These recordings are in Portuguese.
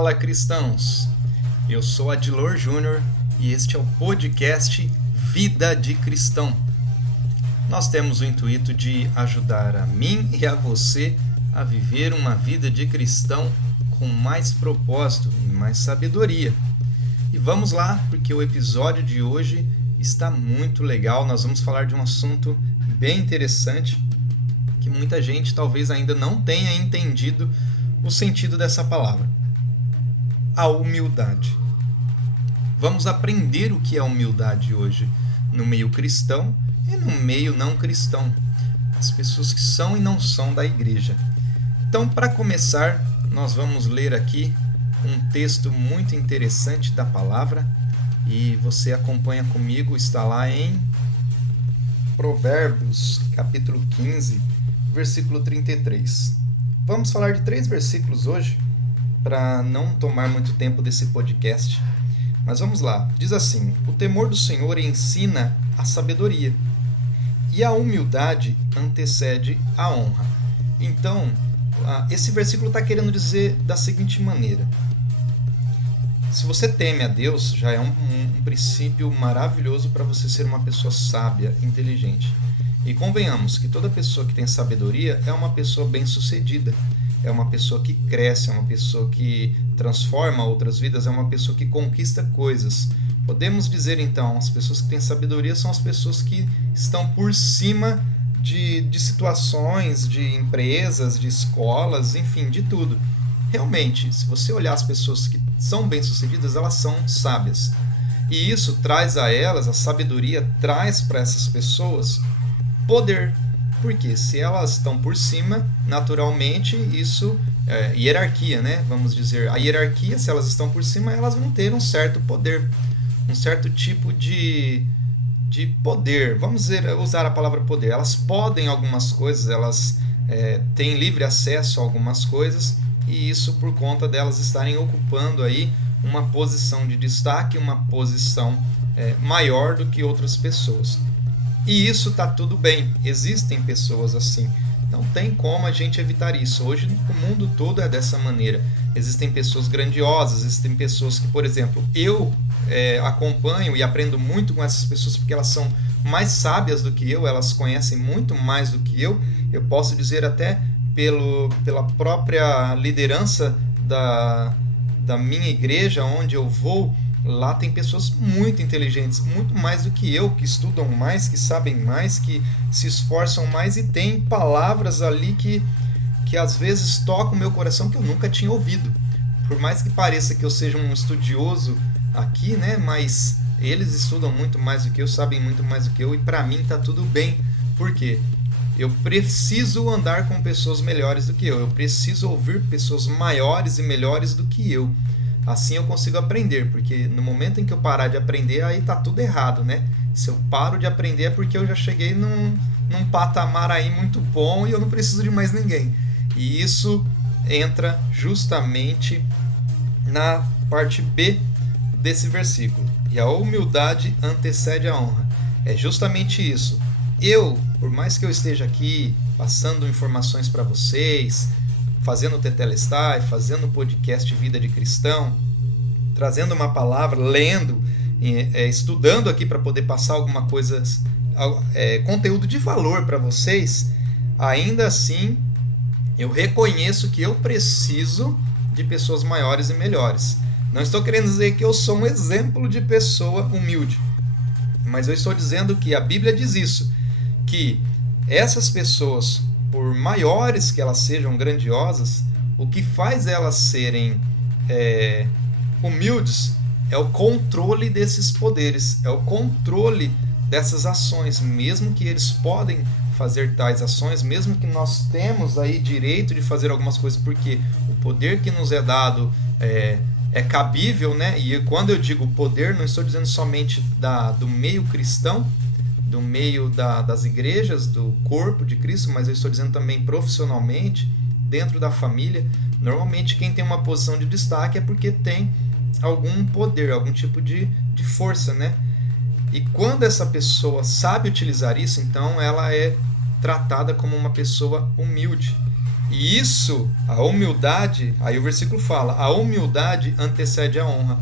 Fala, cristãos! Eu sou Adilor Júnior e este é o podcast Vida de Cristão. Nós temos o intuito de ajudar a mim e a você a viver uma vida de cristão com mais propósito e mais sabedoria. E vamos lá, porque o episódio de hoje está muito legal. Nós vamos falar de um assunto bem interessante que muita gente talvez ainda não tenha entendido o sentido dessa palavra. A humildade. Vamos aprender o que é humildade hoje no meio cristão e no meio não cristão, as pessoas que são e não são da igreja. Então, para começar, nós vamos ler aqui um texto muito interessante da palavra e você acompanha comigo, está lá em Provérbios, capítulo 15, versículo 33. Vamos falar de 3 versículos hoje, para não tomar muito tempo desse podcast. Mas vamos lá. Diz assim: o temor do Senhor ensina a sabedoria, e a humildade antecede a honra. Então, esse versículo está querendo dizer da seguinte maneira: se você teme a Deus, já é um princípio maravilhoso para você ser uma pessoa sábia, inteligente. E convenhamos que toda pessoa que tem sabedoria é uma pessoa bem-sucedida, é uma pessoa que cresce, é uma pessoa que transforma outras vidas, é uma pessoa que conquista coisas. Podemos dizer então, as pessoas que têm sabedoria são as pessoas que estão por cima de situações, de empresas, de escolas, enfim, de tudo. Realmente, se você olhar as pessoas que são bem-sucedidas, elas são sábias. E isso traz a elas, a sabedoria traz para essas pessoas poder, porque se elas estão por cima, naturalmente isso é hierarquia, né? Vamos dizer, a hierarquia, se elas estão por cima, elas vão ter um certo poder, um certo tipo de poder. Vamos usar a palavra poder. Elas podem algumas coisas, elas têm livre acesso a algumas coisas, e isso por conta delas estarem ocupando aí uma posição de destaque, uma posição maior do que outras pessoas. E isso está tudo bem, existem pessoas assim, não tem como a gente evitar isso. Hoje o mundo todo é dessa maneira, existem pessoas grandiosas, existem pessoas que, por exemplo, eu acompanho e aprendo muito com essas pessoas porque elas são mais sábias do que eu, elas conhecem muito mais do que eu posso dizer até pela própria liderança da minha igreja, onde eu vou. Lá tem pessoas muito inteligentes, muito mais do que eu, que estudam mais, que sabem mais, que se esforçam mais e tem palavras ali que às vezes tocam o meu coração que eu nunca tinha ouvido. Por mais que pareça que eu seja um estudioso aqui, né? Mas eles estudam muito mais do que eu, sabem muito mais do que eu, e para mim tá tudo bem. Por quê? Eu preciso andar com pessoas melhores do que eu preciso ouvir pessoas maiores e melhores do que eu. Assim eu consigo aprender, porque no momento em que eu parar de aprender, aí tá tudo errado, né? Se eu paro de aprender é porque eu já cheguei num patamar aí muito bom e eu não preciso de mais ninguém. E isso entra justamente na parte B desse versículo. E a humildade antecede a honra. É justamente isso. Por mais que eu esteja aqui passando informações para vocês, fazendo o Tetelestai, fazendo o podcast Vida de Cristão, trazendo uma palavra, lendo, estudando aqui para poder passar alguma coisa, conteúdo de valor para vocês, ainda assim eu reconheço que eu preciso de pessoas maiores e melhores. Não estou querendo dizer que eu sou um exemplo de pessoa humilde, mas eu estou dizendo que a Bíblia diz isso, que essas pessoas, por maiores que elas sejam, grandiosas, o que faz elas serem humildes é o controle desses poderes, é o controle dessas ações, mesmo que eles podem fazer tais ações, mesmo que nós temos aí direito de fazer algumas coisas, porque o poder que nos é dado é cabível, né? E quando eu digo poder, não estou dizendo somente do meio cristão, do meio das igrejas, do corpo de Cristo, mas eu estou dizendo também profissionalmente, dentro da família. Normalmente quem tem uma posição de destaque é porque tem algum poder, algum tipo de força, né? E quando essa pessoa sabe utilizar isso, então ela é tratada como uma pessoa humilde. E isso, a humildade, aí o versículo fala, a humildade antecede a honra.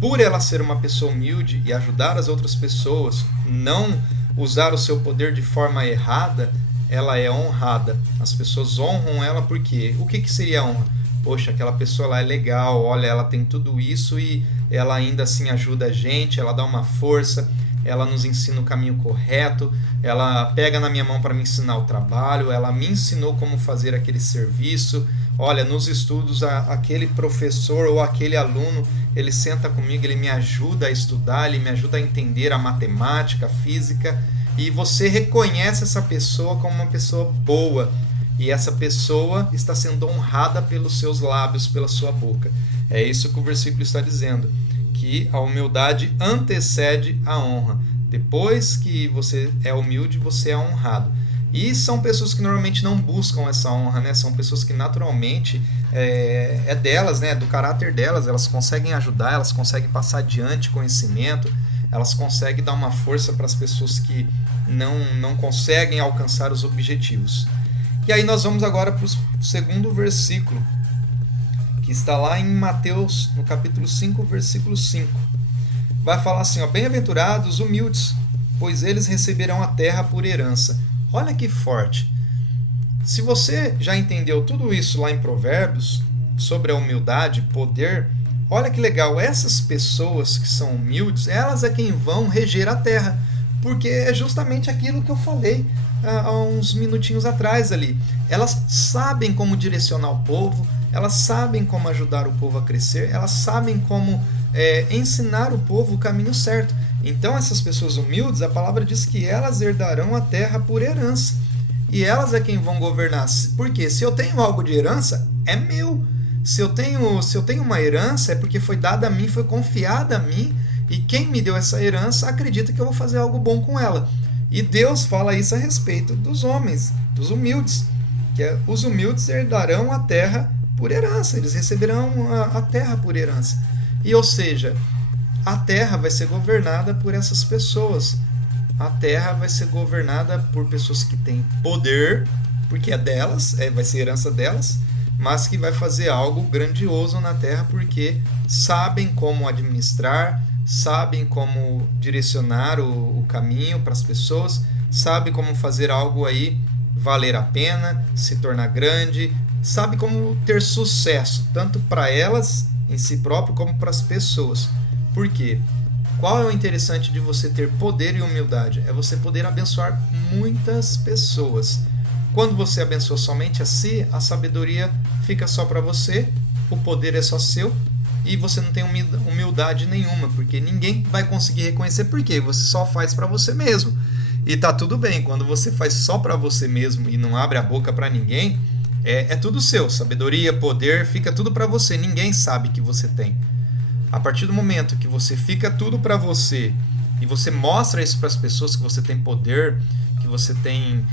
Por ela ser uma pessoa humilde e ajudar as outras pessoas, não usar o seu poder de forma errada, ela é honrada. As pessoas honram ela porque o que seria honra? Poxa, aquela pessoa lá é legal, olha, ela tem tudo isso e ela ainda assim ajuda a gente, ela dá uma força, ela nos ensina o caminho correto, ela pega na minha mão para me ensinar o trabalho, ela me ensinou como fazer aquele serviço. Olha, nos estudos, aquele professor ou aquele aluno, ele senta comigo, ele me ajuda a estudar, ele me ajuda a entender a matemática, a física, e você reconhece essa pessoa como uma pessoa boa, e essa pessoa está sendo honrada pelos seus lábios, pela sua boca. É isso que o versículo está dizendo, que a humildade antecede a honra. Depois que você é humilde, você é honrado. E são pessoas que normalmente não buscam essa honra, né? São pessoas que naturalmente é delas, né? Do caráter delas, elas conseguem ajudar, elas conseguem passar adiante conhecimento, elas conseguem dar uma força para as pessoas que não conseguem alcançar os objetivos. E aí nós vamos agora para o segundo versículo, que está lá em Mateus, no capítulo 5, versículo 5. Vai falar assim, ó, bem-aventurados humildes, pois eles receberão a terra por herança. Olha que forte. Se você já entendeu tudo isso lá em Provérbios, sobre a humildade, poder, olha que legal, essas pessoas que são humildes, elas é quem vão reger a terra, porque é justamente aquilo que eu falei há uns minutinhos atrás ali. Elas sabem como direcionar o povo, elas sabem como ajudar o povo a crescer, elas sabem como ensinar o povo o caminho certo. Então essas pessoas humildes, a palavra diz que elas herdarão a terra por herança. E elas é quem vão governar. Porque se eu tenho algo de herança, é meu. Se eu tenho uma herança, é porque foi dada a mim, foi confiada a mim, e quem me deu essa herança acredita que eu vou fazer algo bom com ela. E Deus fala isso a respeito dos homens, dos humildes, que os humildes herdarão a terra por herança, eles receberão a terra por herança. E ou seja, a terra vai ser governada por essas pessoas. A terra vai ser governada por pessoas que têm poder, porque é delas, vai ser herança delas, mas que vai fazer algo grandioso na terra porque sabem como administrar, sabem como direcionar o caminho para as pessoas, sabem como fazer algo aí valer a pena, se tornar grande, sabe como ter sucesso, tanto para elas em si próprio como para as pessoas. Por quê? Qual é o interessante de você ter poder e humildade? É você poder abençoar muitas pessoas. Quando você abençoa somente a si, a sabedoria fica só para você, o poder é só seu, e você não tem humildade nenhuma, porque ninguém vai conseguir reconhecer por quê. Você só faz para você mesmo. E tá tudo bem, quando você faz só para você mesmo e não abre a boca para ninguém, é tudo seu. Sabedoria, poder, fica tudo para você. Ninguém sabe que você tem. A partir do momento que você fica tudo para você e você mostra isso para as pessoas, que você tem poder, que você tem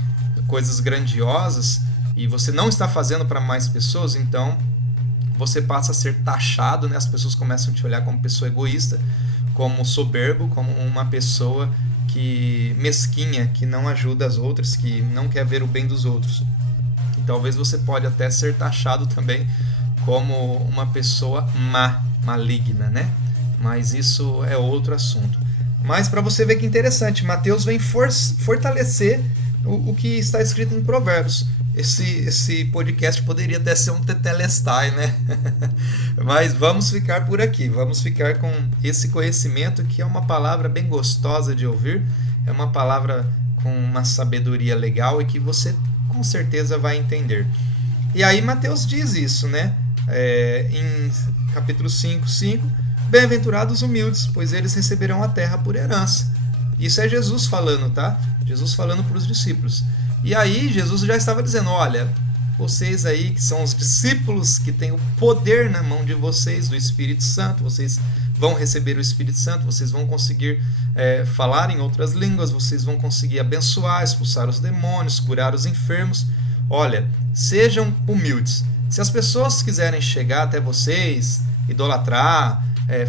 coisas grandiosas e você não está fazendo para mais pessoas, então você passa a ser taxado, né? As pessoas começam a te olhar como pessoa egoísta, como soberbo, como uma pessoa que mesquinha, que não ajuda as outras, que não quer ver o bem dos outros. E talvez você pode até ser taxado também como uma pessoa maligna, né? Mas isso é outro assunto. Mas para você ver que interessante, Mateus vem fortalecer o que está escrito em Provérbios. Esse podcast poderia até ser um tetelestai, né? Mas vamos ficar por aqui, vamos ficar com esse conhecimento, que é uma palavra bem gostosa de ouvir, é uma palavra com uma sabedoria legal e que você com certeza vai entender. E aí Mateus diz isso, né? Em capítulo 5:5, bem-aventurados humildes, pois eles receberão a terra por herança. Isso é Jesus falando, tá? Jesus falando para os discípulos. E aí Jesus já estava dizendo, olha, vocês aí que são os discípulos, que têm o poder na mão de vocês, do Espírito Santo, vocês vão receber o Espírito Santo, vocês vão conseguir falar em outras línguas, vocês vão conseguir abençoar, expulsar os demônios, curar os enfermos. Olha, sejam humildes. Se as pessoas quiserem chegar até vocês, idolatrar,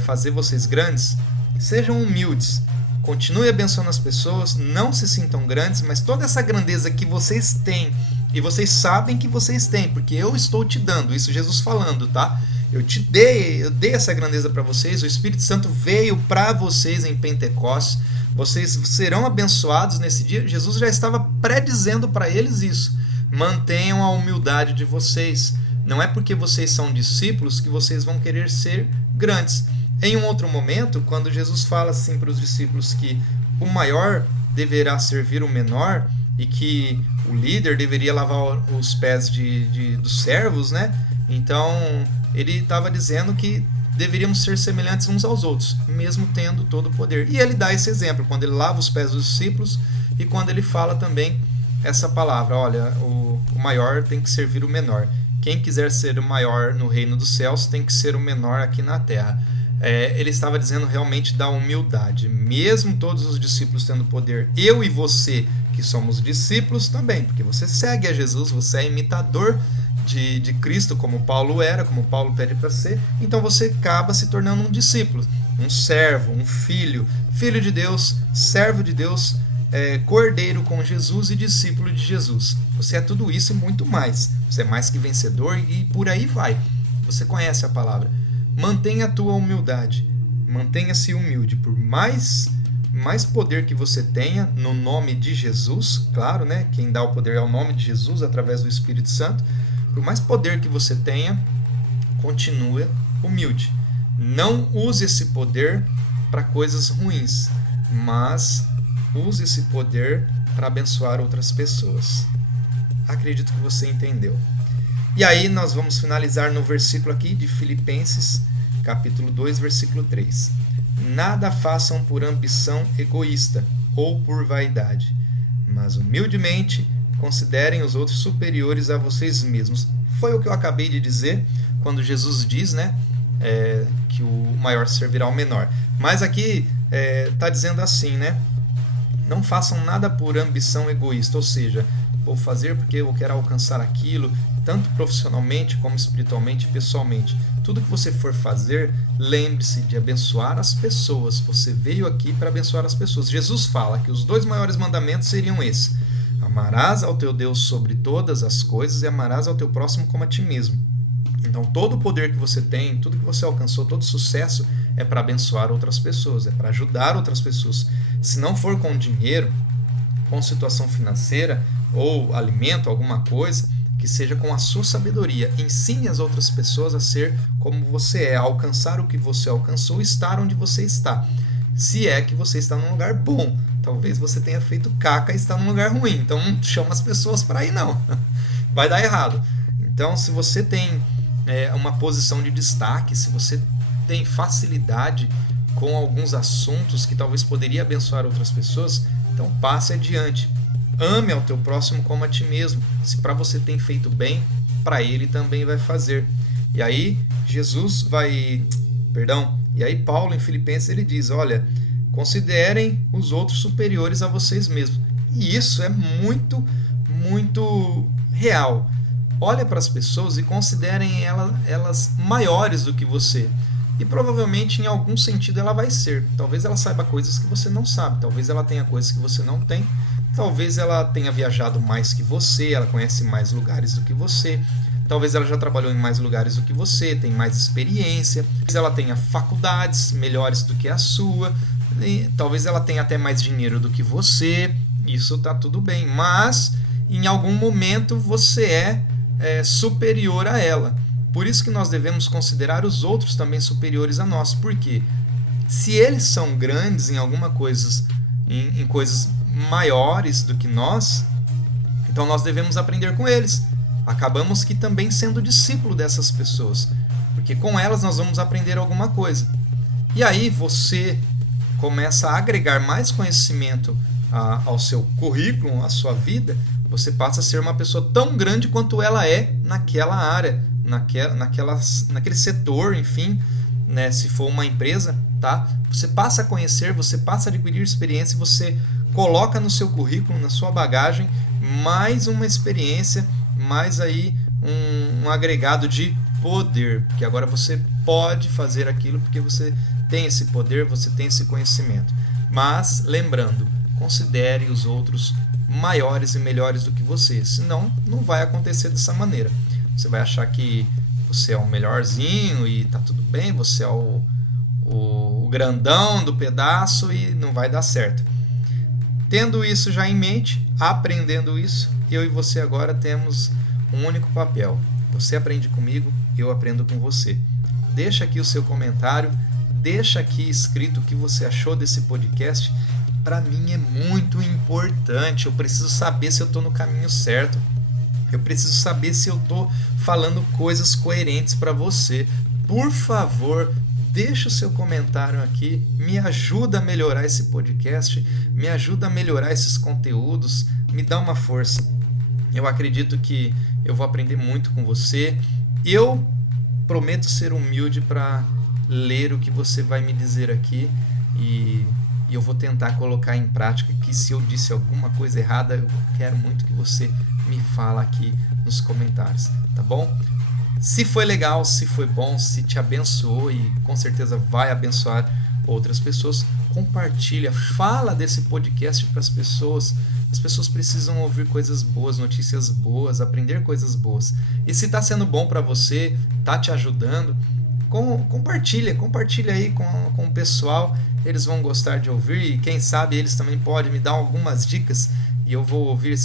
fazer vocês grandes, sejam humildes. Continue abençoando as pessoas, não se sintam grandes, mas toda essa grandeza que vocês têm, E vocês sabem que vocês têm, porque eu estou te dando, isso Jesus falando, tá? Eu dei essa grandeza para vocês, o Espírito Santo veio para vocês em Pentecostes, vocês serão abençoados nesse dia. Jesus já estava predizendo para eles isso. Mantenham a humildade de vocês. Não é porque vocês são discípulos que vocês vão querer ser grandes. Em um outro momento, quando Jesus fala assim para os discípulos que o maior deverá servir o menor e que o líder deveria lavar os pés dos servos, né? Então, ele estava dizendo que deveríamos ser semelhantes uns aos outros, mesmo tendo todo o poder. E ele dá esse exemplo, quando ele lava os pés dos discípulos e quando ele fala também essa palavra, olha, o maior tem que servir o menor. Quem quiser ser o maior no reino dos céus tem que ser o menor aqui na terra. Ele estava dizendo realmente da humildade. Mesmo todos os discípulos tendo poder, eu e você que somos discípulos também, porque você segue a Jesus, você é imitador de Cristo, como Paulo era, como Paulo pede para ser, então você acaba se tornando um discípulo, um servo, um filho de Deus, servo de Deus, cordeiro com Jesus e discípulo de Jesus. Você é tudo isso e muito mais. Você é mais que vencedor e por aí vai. Você conhece a palavra. Mantenha a tua humildade. Mantenha-se humilde. Por mais poder que você tenha no nome de Jesus, claro, né? Quem dá o poder é o nome de Jesus através do Espírito Santo. Por mais poder que você tenha, continue humilde. Não use esse poder para coisas ruins, mas use esse poder para abençoar outras pessoas. Acredito que você entendeu. E aí nós vamos finalizar no versículo aqui de Filipenses, capítulo 2, versículo 3. Nada façam por ambição egoísta ou por vaidade, mas humildemente considerem os outros superiores a vocês mesmos. Foi o que eu acabei de dizer quando Jesus diz, né, que o maior servirá ao menor. Mas aqui está dizendo assim, né? Não façam nada por ambição egoísta, ou seja, vou fazer porque eu quero alcançar aquilo, tanto profissionalmente como espiritualmente e pessoalmente. Tudo que você for fazer, lembre-se de abençoar as pessoas. Você veio aqui para abençoar as pessoas. Jesus fala que os 2 maiores mandamentos seriam esses: amarás ao teu Deus sobre todas as coisas e amarás ao teu próximo como a ti mesmo. Então, todo o poder que você tem, tudo que você alcançou, todo sucesso é para abençoar outras pessoas, é para ajudar outras pessoas. Se não for com dinheiro, com situação financeira ou alimento, alguma coisa, que seja com a sua sabedoria. Ensine as outras pessoas a ser como você é, a alcançar o que você alcançou, estar onde você está. Se é que você está num lugar bom. Talvez você tenha feito caca e está num lugar ruim. Então não chama as pessoas para ir, não. Vai dar errado. Então, se você tem uma posição de destaque, se você tem facilidade com alguns assuntos que talvez poderia abençoar outras pessoas, então passe adiante. Ame ao teu próximo como a ti mesmo. Se para você tem feito bem, para ele também vai fazer. E aí E aí Paulo em Filipenses ele diz, olha, considerem os outros superiores a vocês mesmos. E isso é muito, muito real. Olha para as pessoas e considerem elas maiores do que você. E provavelmente em algum sentido ela vai ser. Talvez ela saiba coisas que você não sabe. Talvez ela tenha coisas que você não tem. Talvez ela tenha viajado mais que você. Ela conhece mais lugares do que você. Talvez ela já trabalhou em mais lugares do que você. Tem mais experiência. Talvez ela tenha faculdades melhores do que a sua. E talvez ela tenha até mais dinheiro do que você. Isso está tudo bem. Mas em algum momento você é superior a ela. Por isso que nós devemos considerar os outros também superiores a nós. Porque se eles são grandes em alguma coisa, em coisas maiores do que nós, então nós devemos aprender com eles. Acabamos que também sendo discípulo dessas pessoas. Porque com elas nós vamos aprender alguma coisa. E aí você começa a agregar mais conhecimento ao seu currículo, à sua vida. Você passa a ser uma pessoa tão grande quanto ela é naquela área, naquele setor, enfim, né? Se for uma empresa, tá? Você passa a conhecer, você passa a adquirir experiência, você coloca no seu currículo, na sua bagagem, mais uma experiência, mais aí um agregado de poder, porque agora você pode fazer aquilo porque você tem esse poder, você tem esse conhecimento. Mas, lembrando, considere os outros maiores e melhores do que você. Senão, não vai acontecer dessa maneira. Você vai achar que você é o melhorzinho e tá tudo bem, você é o grandão do pedaço e não vai dar certo. Tendo isso já em mente, aprendendo isso, eu e você agora temos um único papel. Você aprende comigo, eu aprendo com você. Deixa aqui o seu comentário, deixa aqui escrito o que você achou desse podcast. Para mim é muito importante, eu preciso saber se eu estou no caminho certo. Eu preciso saber se eu estou falando coisas coerentes para você. Por favor, deixa o seu comentário aqui, me ajuda a melhorar esse podcast, me ajuda a melhorar esses conteúdos, me dá uma força. Eu acredito que eu vou aprender muito com você. Eu prometo ser humilde para ler o que você vai me dizer aqui e eu vou tentar colocar em prática que se eu disse alguma coisa errada, eu quero muito que você me fala aqui nos comentários, tá bom? Se foi legal, se foi bom, se te abençoou e com certeza vai abençoar outras pessoas, compartilha, fala desse podcast para as pessoas. As pessoas precisam ouvir coisas boas, notícias boas, aprender coisas boas. E se está sendo bom para você, está te ajudando, compartilha aí com o pessoal. Eles vão gostar de ouvir e quem sabe eles também podem me dar algumas dicas e eu vou ouvir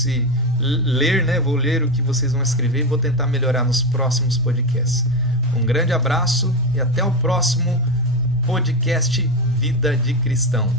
vou ler o que vocês vão escrever e vou tentar melhorar nos próximos podcasts. Um grande abraço e até o próximo podcast Vida de Cristão.